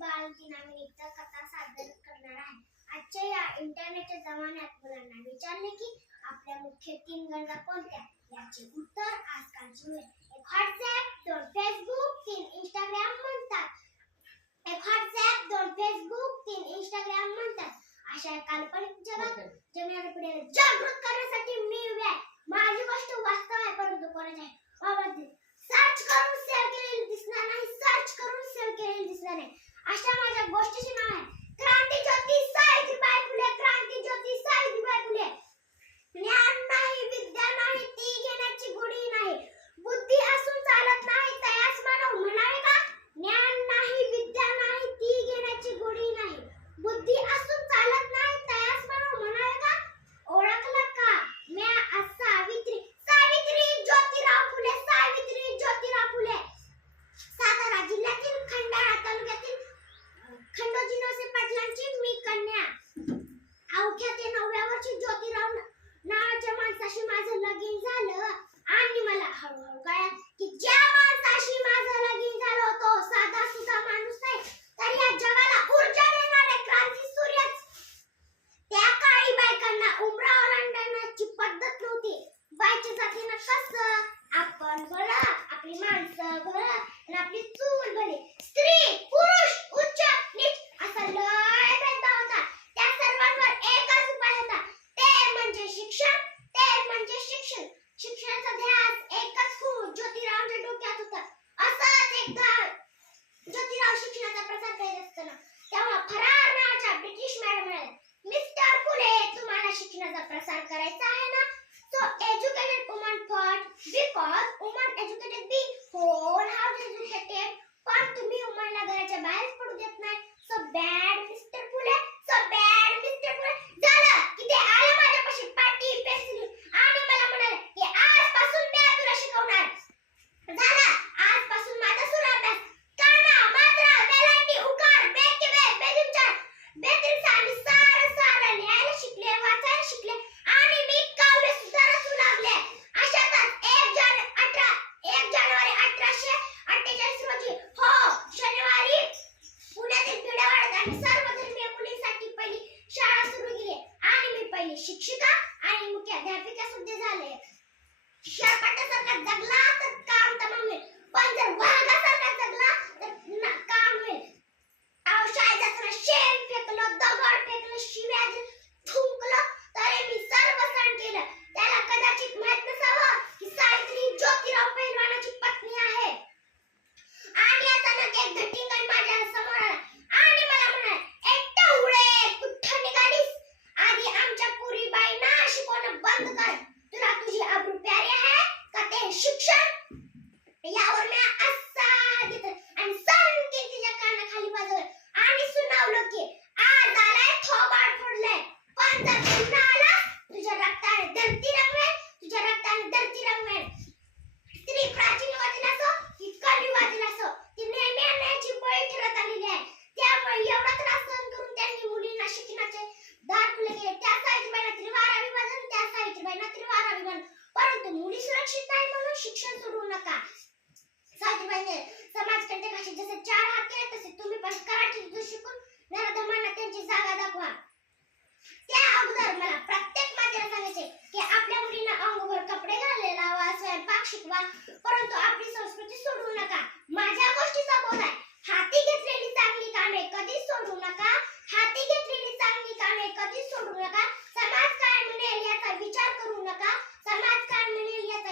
बालदिनानिमित्त कथा सादर करणार आहे. आजच्या या इंटरनेटच्या जमान्यात मुलांना विचारले की आपल्या मुख्य 3 गरजा कोणत्या, याचे उत्तर आजकालची मुले एक व्हॉट्सअप, 2 फेसबुक, 3 इंस्टाग्राम म्हणतात. अशा काल्पनिक जगात जगणाऱ्या पिढीला जागृत करण्यासाठी मी उभी आहे. माझी गोष्ट वास्तव आहे, परंतु कोणाच्या मोबाईल सर्च करून सेव्ह केलेली दिसणार नाही, सर्च करून सेव्ह केलेली दिसणार नाही. अशा माझ्या गोष्टीचे नाव आहे क्रांतीज्योती सावित्रीबाई फुले. क्रांतीज्योती सावित्रीबाई फुले. ज्ञान नाही, विद्या नाही, ती घेण्याची गोडी नाही. बुद्धी असून चालत नाही, तयास मानव म्हणावे का? ज्ञान नाही, विद्या नाही, ती घेण्याची गोडी नाही. बुद्धी असून चालत नाही, तयास मानव म्हणावे का? ओळखलं का? म्या सावित्री ज्योतिराव फुले. सावित्री ज्योतिराव फुले. सातारा जिल्ह्यातील खंडाळा तालुक्यातील खंडोजी नवसे पाटलांची मी कन्या. अवघ्या ते 9व्या वर्षी ज्योतिराव नावाच्या माणसाशी माझं लगीन झालं आणि मला हळूहळू कळलं की ज्या माणसाशी माझं लगीन झालं तो साधा सुद्धा माणूस नाही, तर या जगाला ऊर्जा देणारे क्रांती सूर्यच. त्या काळी बायकांना उमरा ओलांडण्याची पद्धत नव्हती. बायच्या जातीनं कसं आपण बरं, आपली माणसं बरं आणि आपली चूल भली. स्त्री पुरुष उच्च नीच असा लय भेदभाव होता. त्या सर्वांवर एकच उपाय होता, ते म्हणजे शिक्षण. शिक्षणाचा ध्यास एकच खूण ज्योतिरावच्या डोक्यात होता. असंच एकदा ज्योतिराव शिक्षणाचा प्रसार करीत असताना तेव्हा फरार नावाच्या ब्रिटिश मॅडम म्हणाल्या, मिस्टर फुले, तुम्हाला शिक्षणाचा प्रसार करायचा आहे ना? So educated woman fought because woman educated being whole house educated. पण तुम्ही womanला घराच्या बाहेर पडू देत नाही. So bad Mr. फुले. झालं की ते आले माझ्यापाशी पाटी पेन्सिल आणि मला म्हणाले की आजपासून मी तुला शिकवणार. झालं आजपासून माझा सुरू अभ्यास. काना मात्रा वेलांटी उकार बेकिवे बेदिमचार बेत्रिसा आणि सारं लिहायला शिकले, वाचायला शिकले आणि मी काव्य सुद्धा रचू लागले. अशातच 1 जानेवारी 1848 रोजी शनिवारी पुण्यातील भिडेवाड्यात आणि सर्वधर्मीय मुलींसाठी पहिली शाळा सुरू केली आणि मी पहिली शिक्षिका आणि मुख्याध्यापिका सुद्धा झाले. शेळपाट्यासारखा जगला तर काम तमाम होईल, पण जर वाघासारखा जगला तर काम होईल. शाळेत जाताना शेण फेकलं, दगड फेकलं, शिव्या थुंकलं, तरी मी सर्व सहन केलं. त्याला कदाचित माहित नसावं की सावित्री ज्योतिराव पहिलवानाची पत्नी आहे. आणि अचानक एक धटिंगण माझ्या समोर आला आणि मला म्हणाला, एकटवळे कुठं निघालीस? आधी आमच्या पुरीबाईंना शिकवणं बंद कर. तुला तुझी आबरू प्यारी आहे का ते शिक्षण? यावर मी असा घेतला आणि सनकी तिच्या कानाखाली वाजवलं आणि सुनावलं की आज आलाय थोबाड फोडलंय, पण जर पुन्हा आला तुझ्या रक्ताने धरती रंगवेल. स्त्री प्राचीनवादी असो की कलियुगातील असो, ती नेहमी अन्यायाची बळी ठरत आलेली आहे. त्यामुळे एवढा त्रास सहन करून त्यांनी मुलींना शिक्षणाचे दार खुले केले. त्या सावित्रीबाईंना त्रिवार अभिमान. परंतु मुली सुरक्षित नाही म्हणून शिक्षण सोडू नका. सावित्रीबाईंनी समाजकंटकाशी जसे 4 हात केले तसे तुम्ही पण कराठी युद्ध शिकून नराधमांना त्यांची जागा दाखवा. त्या अगोदर मला प्रत्येक मातेला सांगायचे की आपल्या मुलींना अंगभर कपडे घालायला लावा, स्वयंपाक शिकवा, परंतु आपली संस्कृती सोडू नका. माझ्या गोष्टीचा बोध आहे, हाती घेतलेली चांगली कामे कधी सोडू नका. समाज काय म्हणेल याचा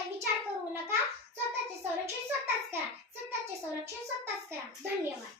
विचार करू नका. स्वतःचे संरक्षण स्वतःच करा. धन्यवाद.